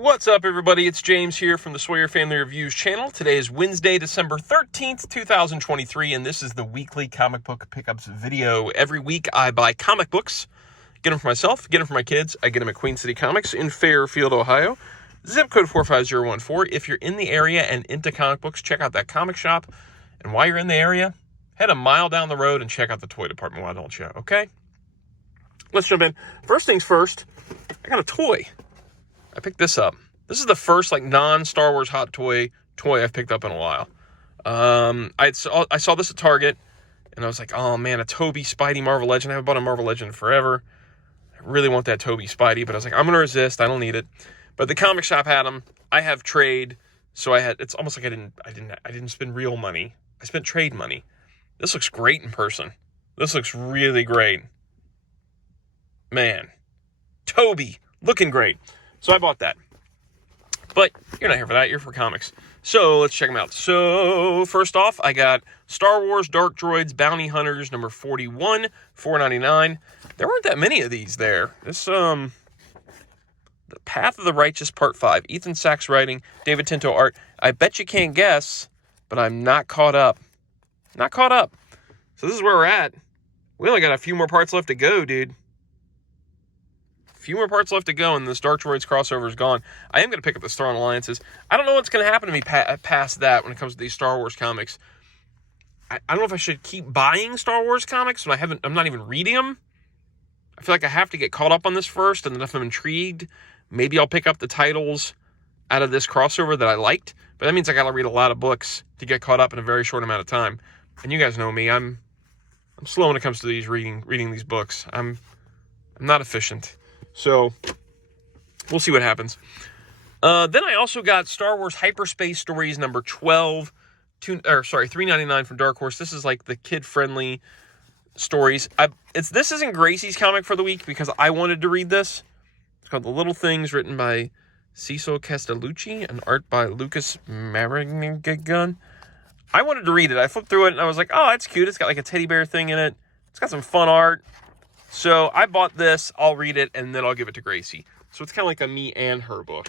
What's up, everybody? It's James here from the Sawyer Family Reviews channel. Today is Wednesday, December 13th, 2023, and this is the weekly comic book pickups video. Every week, I buy comic books, get them for myself, get them for my kids. I get them at Queen City Comics in Fairfield, Ohio. Zip code 45014. If you're in the area and into comic books, check out that comic shop. And while you're in the area, head a mile down the road and check out the toy department, why don't you, okay? Let's jump in. First things first, I got a toy. I picked this up. This is the first non-Star Wars hot toy I've picked up in a while. I saw this at Target, and I was like, oh man, a Toby Spidey Marvel Legend. I haven't bought a Marvel Legend forever. I really want that Toby Spidey, but I was like, I'm going to resist. I don't need it. But the comic shop had them. I have trade, so it's almost like I didn't spend real money. I spent trade money. This looks great in person. This looks really great. Man, Toby, looking great. So I bought that. But you're not here for that. You're for comics. So let's check them out. So first off, I got Star Wars Dark Droids Bounty Hunters number 41, $4.99. There weren't that many of these there. This The Path of the Righteous Part 5. Ethan Sachs writing, David Tinto art. I bet you can't guess, but I'm not caught up. Not caught up. So this is where we're at. We only got a few more parts left to go, dude. Few more parts left to go, and this Dark Droids crossover is gone. I am going to pick up the Thrawn Alliances. I don't know what's going to happen to me past that when it comes to these Star Wars comics. I don't know if I should keep buying Star Wars comics when I'm not even reading them. I feel like I have to get caught up on this first, and then if I'm intrigued, maybe I'll pick up the titles out of this crossover that I liked. But that means I got to read a lot of books to get caught up in a very short amount of time. And you guys know me. I'm slow when it comes to these reading these books. I'm not efficient. So, we'll see what happens. Then I also got Star Wars Hyperspace Stories number 12, $3.99 from Dark Horse. This is like the kid-friendly stories. This isn't Gracie's comic for the week because I wanted to read this. It's called The Little Things, written by Cecil Castellucci and art by Lucas Maragnan. I wanted to read it. I flipped through it and I was like, oh, that's cute. It's got like a teddy bear thing in it. It's got some fun art. So I bought this, I'll read it, and then I'll give it to Gracie. So it's kind of like a me and her book.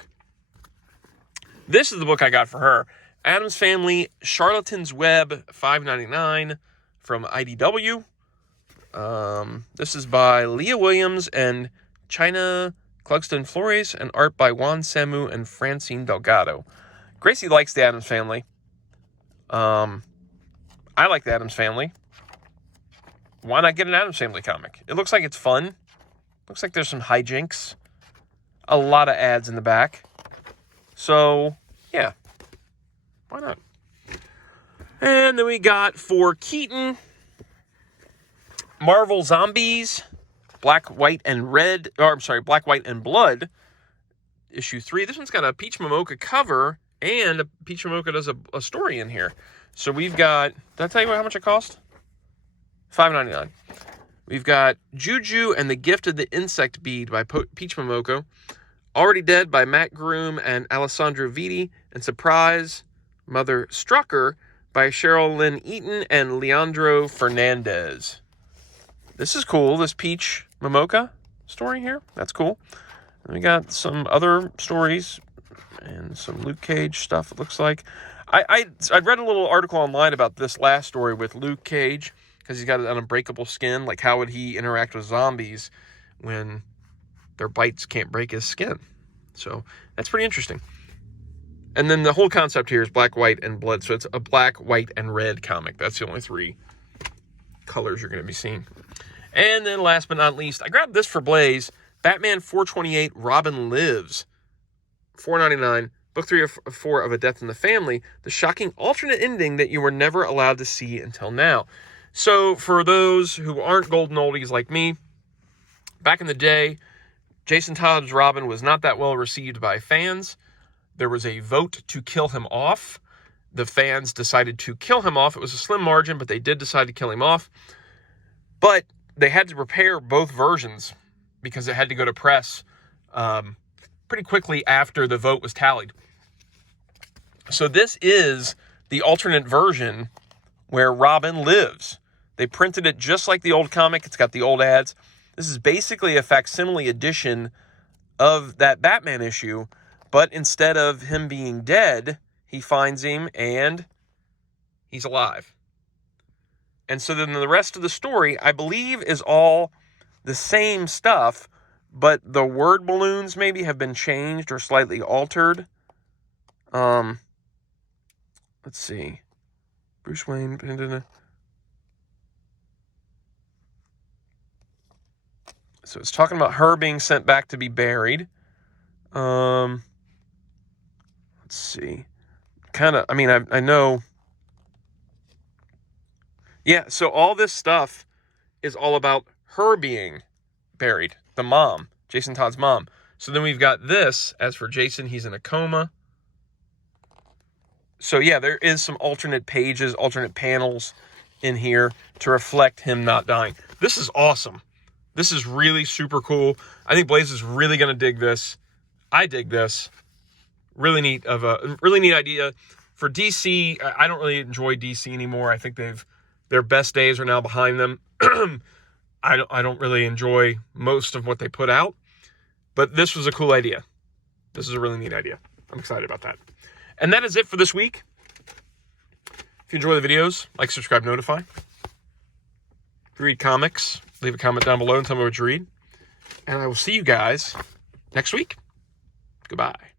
This is the book I got for her. Addams Family, Charlatans Web, $5.99 from IDW. This is by Leah Williams and China Clugston Flores, and art by Juan Samu and Francine Delgado. Gracie likes the Addams Family. I like the Addams Family. Why not get an Addams Family comic? It looks like it's fun. Looks like there's some hijinks. A lot of ads in the back. So, yeah. Why not? And then we got for Keaton, Marvel Zombies, Black, White, and Blood, issue 3. This one's got a Peach Momoko cover, and Peach Momoko does a story in here. So we've got, did I tell you how much it cost? $5.99. We've got Juju and the Gift of the Insect Bead by Peach Momoko. Already Dead by Matt Groom and Alessandro Vitti. And Surprise Mother Strucker by Cheryl Lynn Eaton and Leandro Fernandez. This is cool, this Peach Momoko story here. That's cool. And we got some other stories and some Luke Cage stuff, it looks like. I read a little article online about this last story with Luke Cage, because he's got an unbreakable skin. Like, how would he interact with zombies when their bites can't break his skin? So, that's pretty interesting. And then the whole concept here is Black, White, and Blood. So, it's a Black, White, and Red comic. That's the only 3 colors you're going to be seeing. And then last but not least, I grabbed this for Blaze. Batman 428, Robin Lives. $4.99. Book 3 of 4 of A Death in the Family. The shocking alternate ending that you were never allowed to see until now. So, for those who aren't golden oldies like me, back in the day, Jason Todd's Robin was not that well received by fans. There was a vote to kill him off. The fans decided to kill him off. It was a slim margin, but they did decide to kill him off. But they had to prepare both versions because it had to go to press pretty quickly after the vote was tallied. So this is the alternate version where Robin lives. They printed it just like the old comic. It's got the old ads. This is basically a facsimile edition of that Batman issue, But instead of him being dead, he finds him and he's alive. And so then the rest of the story, I believe, is all the same stuff, but the word balloons maybe have been changed or slightly altered. Let's see. Bruce Wayne. So it's talking about her being sent back to be buried. Let's see. I know. Yeah, so all this stuff is all about her being buried. The mom, Jason Todd's mom. So then we've got this. As for Jason, he's in a coma. So yeah, there is some alternate pages, alternate panels in here to reflect him not dying. This is awesome. This is really super cool. I think Blaze is really going to dig this. I dig this. Really neat idea. For DC, I don't really enjoy DC anymore. I think their best days are now behind them. I don't really enjoy most of what they put out, but this was a cool idea. This is a really neat idea. I'm excited about that. And that is it for this week. If you enjoy the videos, like, subscribe, notify. If you read comics, leave a comment down below and tell me what you read. And I will see you guys next week. Goodbye.